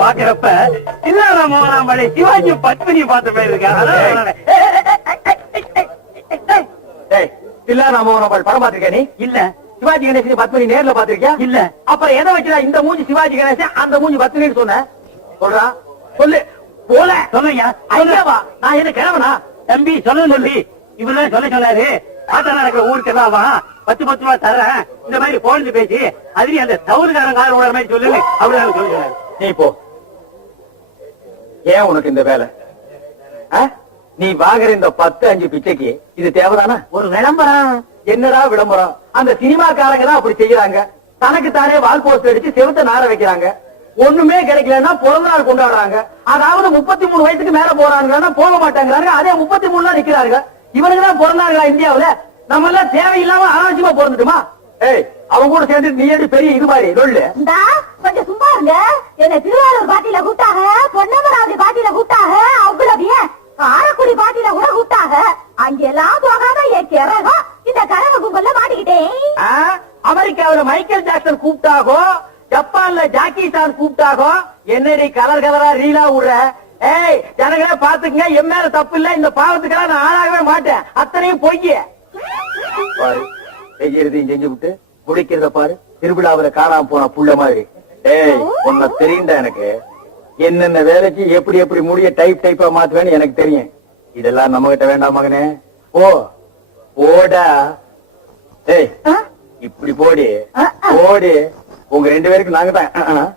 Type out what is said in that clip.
பாக்குறப்ப தில்லாராமலை சிவாஜி பத்மினி பார்த்த மாதிரி இருக்க. தில்லாராமன் படம் பாத்திருக்கேன் நீ? இல்ல. சிவாஜி கணேசன் பத்மினி நேர்ல பாத்திருக்கியா? இல்ல. அப்புறம் எதை வச்சுடா இந்த மூஞ்சி சிவாஜி கணேசன் அந்த மூஞ்சி பத்மினி சொன்ன? சொல்றா சொல்லு. போல சொல்லையா? ஐயாவா நான் என்ன கிழவனா? தம்பி சொல்ல சொல்லி இவருதான் சொல்ல சொன்னாரு. ஆட்டா நடக்கிற ஊருக்கு எல்லாம் 10 ரூபா தரேன், இந்த மாதிரி போன் பேசி அதுலயும் அந்த தவறுகாரன் கால விடுற மாதிரி சொல்லு அப்படின்னு சொல்லி சொன்னாரு. நீ போ. ஏன் உனக்கு இந்த வேலை? நீ வாங்குற இந்த 10-5 பிச்சைக்கு இது தேவைதானா? ஒரு விளம்பரம். என்னடா விளம்பரம்? அந்த சினிமாக்காரங்க தான் அப்படி செய்யறாங்க. தனக்கு தானே வால் போஸ்ட் அடிச்சு செவத்த நார வைக்கிறாங்க. ஒண்ணுமே கிடைக்கலன்னா பிறந்த நாள் கொண்டாடுறாங்க. அதாவது 33 வயசுக்கு மேல போறாங்கன்னா போக மாட்டாங்கிறாங்க. அதே 33 நிக்கிறாங்க. இவனுக்கு தான் பிறந்தாங்களா இந்தியாவுல? நம்ம எல்லாம் தேவையில்லாம அனாவசியமா பிறந்துட்டுமா? ஏய், அவங்க கூட சேர்ந்து நீ ஏடி பெரிய இது மாதிரி சொல்லு. கொஞ்சம் சும்மா இருங்க. என்ன திருவாரூர் பாட்டியில கூட்டாங்க, பொன்னமராவதி பாட்டியில கூட்டாங்க, அவ்வளவு ஏன் காரக்குடி பாட்டியில கூட கூட்டாங்க. அங்கெல்லாம் போகாம என் கிறகம் இந்த கரவ கும்பல்ல மாட்டிக்கிட்டேன். அமெரிக்காவில மைக்கேல் ஜாக்சன் கூப்பிட்டாகோ, ஜப்பான்ல ஜாக்கி சான் கூப்பிட்டாகோ, என்னடி கலர் கலரா ரீலா விடுற? ஏய் ஜனங்களே பாத்துக்கங்க, என் மேல தப்பு இல்ல. இந்த பாவத்துக்கெல்லாம் நான் ஆளாகவே மாட்டேன். அத்தனையும் பொய்ய பாரு. செய்யறதையும் செஞ்சு விட்டு முடிக்கிறத பாரு. திருவிழாவில காணாம போன புள்ள மாதிரி. ஏய் உன்னை தெரியுண்டா எனக்கு. என்னென்ன வேலைக்கு எப்படி எப்படி முடிய டைப்பா மாத்துவேன்னு எனக்கு தெரியும். இதெல்லாம் நம்ம கிட்ட வேண்டாம் மகனே. ஓ ஓடா. ஏய் இப்படி போடி ஓடி. உங்க 2 பேருக்கு நாங்க தான்